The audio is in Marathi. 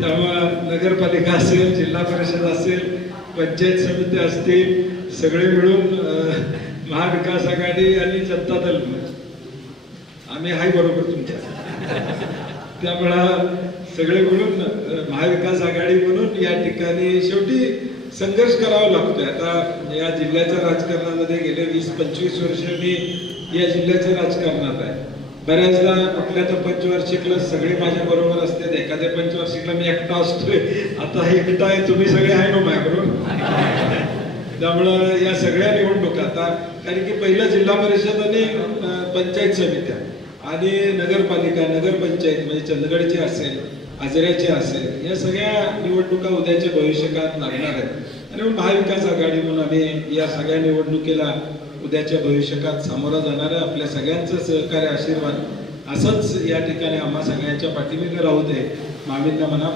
त्यामुळं नगरपालिका असेल जिल्हा परिषद असेल पंचायत समिती असतील सगळे मिळून महाविकास आघाडी आणि जनता दल. आम्ही आहे बरोबर तुमच्या. त्यामुळं सगळे मिळून महाविकास आघाडी म्हणून या ठिकाणी शेवटी संघर्ष करावा लागतोय. आता या जिल्ह्याच्या राजकारणामध्ये गेले वीस पंचवीस वर्ष मी या जिल्ह्याच्या राजकारणात आहे. बऱ्याचदा कुठल्या तर पंचवार्षिकला सगळे माझ्या बरोबर असतात एखाद्या पंचवार्षिकला मी एकटा असतोय. आता एकटा आहे तुम्ही सगळे आहे ना माझ्याकडून? त्यामुळं या सगळ्या निवडणुका आता कारण की पहिलं जिल्हा परिषद आणि पंचायत समित्या आणि नगरपालिका नगरपंचायत म्हणजे चंदगडची असेल आजऱ्याची असेल या सगळ्या निवडणुका उद्याच्या भविष्यकाळात लागणार आहेत. आणि मग महाविकास आघाडी म्हणून आम्ही या सगळ्या निवडणुकीला उद्याच्या भविष्यकात सामोरा जाणारं आपल्या सगळ्यांचं सहकार्य आशीर्वाद असंच या ठिकाणी आम्हा सगळ्यांच्या पाठीमागे राहू दे. मामींना मनापासून